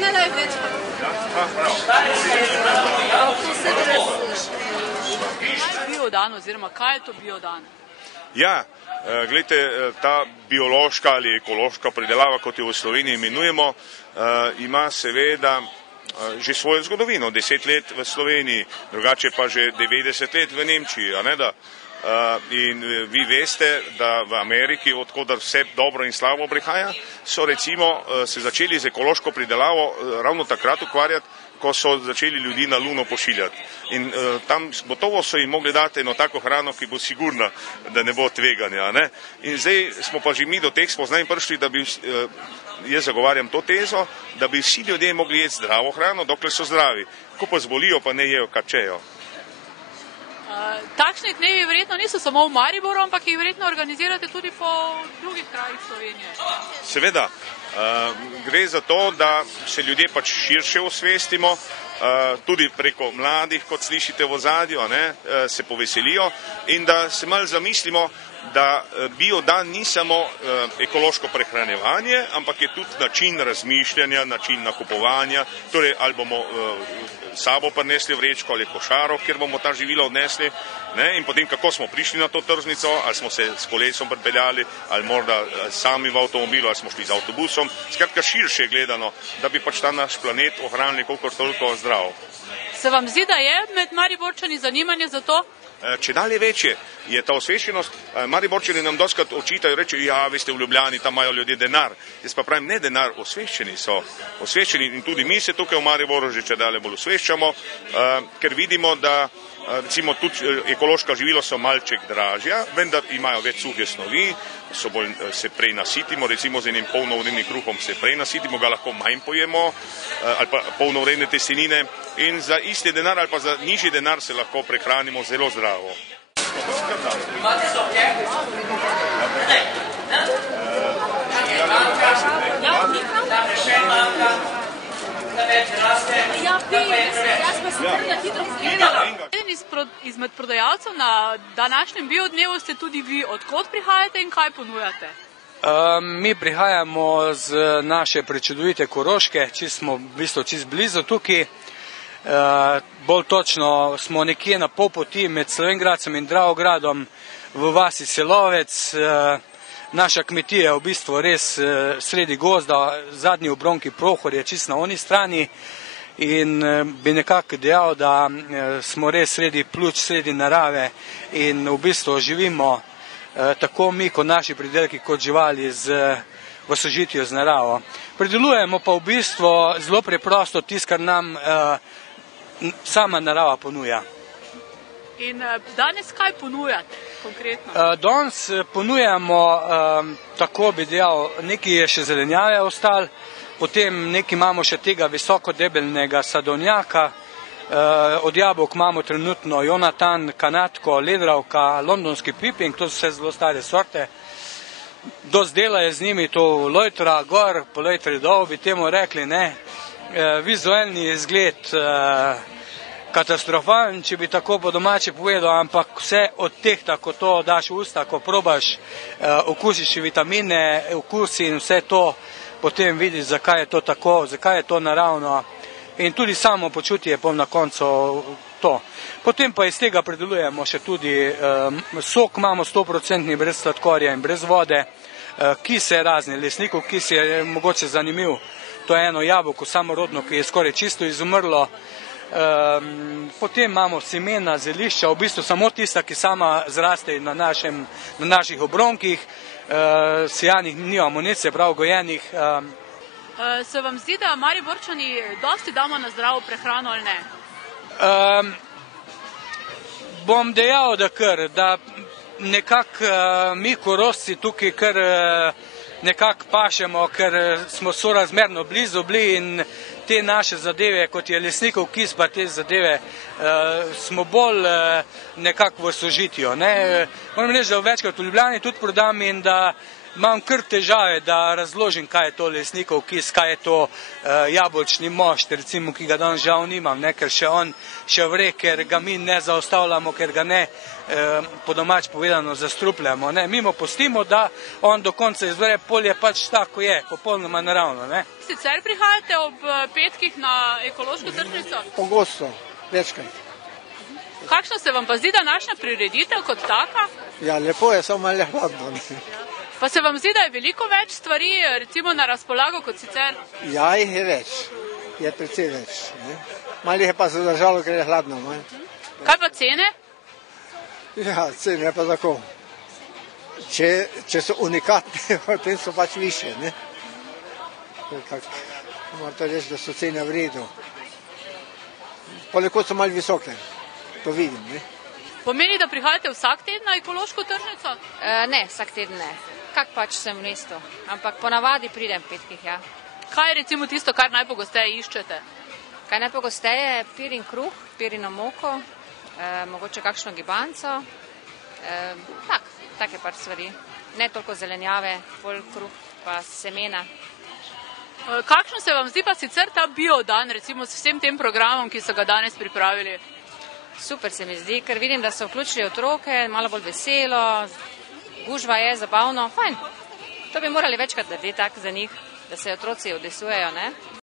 Ne največ. Biodan oziroma kaj je to biodan? Ja, gledajte, ta biološka ali ekološka pridelava, kot jo v Sloveniji imenujemo, ima seveda že svojo zgodovino, 10 let v Sloveniji, drugače pa že 90 let v Nemčiji, a ne da? In vi veste, da v Ameriki, odkudar vse dobro in slabo prihaja, so recimo se začeli z ekološko pridelavo ravno takrat ukvarjati, ko so začeli ljudi na Luno pošiljati. In tam gotovo so jim mogli dati eno tako hrano, ki bo sigurna, da ne bo tveganja. Ne? In zdaj smo pa že mi do teh spoznanj prišli, da bi, jaz zagovarjam to tezo, da bi vsi ljudje mogli jesti zdravo hrano, dokler so zdravi. Ko pa zbolijo, pa ne jejo, kar čejo. Takšni dnevi verjetno niso samo v Mariboru, ampak jih verjetno organizirate tudi po drugih krajih Slovenije. Seveda, gre za to, da se ljudje pač širše osvestimo, tudi preko mladih, kot slišite v ozadju, se poveselijo in da se malo zamislimo, da biodan ni samo ekološko prehranjevanje, ampak je tudi način razmišljanja, način nakupovanja, torej ali bomo sabo prinesli vrečko ali košaro, kjer bomo ta živila odnesli, ne? In potem kako smo prišli na to tržnico, ali smo se s kolesom pripeljali, ali morda sami v avtomobilu, ali smo šli z avtobusom, skratka širše gledano, da bi pač ta naš planet ohranili kolikor toliko zdrav. Se vam zdi, da je med Mariborčani zanimanje za to? Če dalje večje je ta osveščenost, Mariborčani nam dostikrat očitajo, rečejo, ja, veste, v Ljubljani, tam imajo ljudje denar. Jaz pa pravim, ne denar, osveščeni so. Osveščeni in tudi mi se tukaj v Mariboru že če dalje bolj osveščamo, ker vidimo, da recimo tudi ekološka živila so malček dražja, vendar imajo več suhe snovi, se prej nasitimo, recimo z enim polnovrednim kruhom se prej nasitimo, ga lahko manj pojemo, ali pa polnovredne testenine in za isti denar ali pa za nižji denar se lahko prehranimo zelo zdravo. Eden izmed prodajalcev na današnjem biodnevu ste tudi vi. Odkot prihajate in kaj ponujate? Mi prihajamo z naše prečudovite Koroške, smo v bistvu čisto blizu tukaj. Bolj točno smo nekje na pol poti med Slovenj-Gradcem in Dravogradom v vasi Selovec. Naša kmetija je v bistvu res sredi gozda, zadnji obronki Prohor je čisto na oni strani in bi nekako dejal, da smo res sredi pljuč, sredi narave in v bistvu živimo tako mi kot naši pridelki kot živali v sožitju z naravo. Pridelujemo pa v bistvu zelo preprosto tisto, kar nam sama narava ponuja. In danes kaj ponujate konkretno? Danes ponujamo, tako bi dejal, nekaj je še zelenjave ostalo, potem nekaj imamo še tega visokodebelnega sadovnjaka, od jabolk imamo trenutno Jonatan, Kanadko, Ledravka, londonski piping, to so vse zelo stare sorte. Dosti dela je z njimi, to lojtra gor, po lojtri dol bi temu rekli, ne. Vizualni izgled katastrofalen, če bi tako po domače povedal, ampak vse od teh, ko to daš v usta, ko probaš, okusiš vitamine, okusi in vse to, potem vidiš, zakaj je to tako, zakaj je to naravno in tudi samo počutje je na koncu to. Potem pa iz tega predelujemo še tudi sok, imamo 100% brez sladkorja in brez vode, kise razne, lesnikov kis je mogoče zanimiv, to je eno jabolko samorodno, ki je skoraj čisto izumrlo. Potem imamo semena, zelišča, v bistvu samo tista, ki sama zraste na naših obronkih, sijanih nimamo nič, se prav gojenih. Se vam zdi, da Mariborčani dosti damo na zdravo prehrano ali ne? Bom dejal, da kar, da nekako mi Korošci tukaj kar nekako pašemo, ker smo sorazmerno blizu bili in te naše zadeve, kot je lesnikov kis, pa te zadeve, smo bolj nekako v sožitju. Moram reči, da večkrat v Ljubljani tudi prodam in da imam kar težave, da razložim, kaj je to lesnikov kis, kaj je to jabolčni mošt, recimo, ki ga danes žal nimam, ne, ker še on še vre, ker ga mi ne zaustavljamo, ker ga ne po domač povedano zastrupljamo. Ne. Mi mu pustimo, da on do konca izvre, polje pač tako je, popolnoma naravno. Ne. Sicer prihajate ob petkih na ekološko tržnico? Pogosto, večkrat. Kakšna se vam pa zdi današnja prireditev kot taka? Ja, lepo je, samo malo hladno. Pa se vam zdi, da je veliko več stvari recimo na razpolago kot sicer? Ja, jih je več. Je precej več. Ne? Malo je pa zadržalo, ker je hladno. Ne? Kaj pa cene? Ja, cene je pa tako. Če so unikatne, potem so pač više. Ne? Morate reči, da so cene v redu. Ponekod so malo visoke. To vidim, ne? Pomeni, da prihajate vsak teden na ekološko tržnico? Ne, vsak teden ne. Kak pač sem v mestu. Ampak ponavadi pridem petkih, ja. Kaj je recimo tisto, kar najpogosteje iščete? Kaj najpogosteje? Pirin kruh, pirino moko, mogoče kakšno gibanco. Take pač stvari. Ne toliko zelenjave, bolj kruh pa semena. Kakšno se vam zdi pa sicer ta biodan, recimo s vsem tem programom, ki so ga danes pripravili? Super se mi zdi, ker vidim, da so vključili otroke, malo bolj veselo, gužva je, zabavno, fajn. To bi morali večkrat narediti tako za njih, da se otroci udesujejo, ne?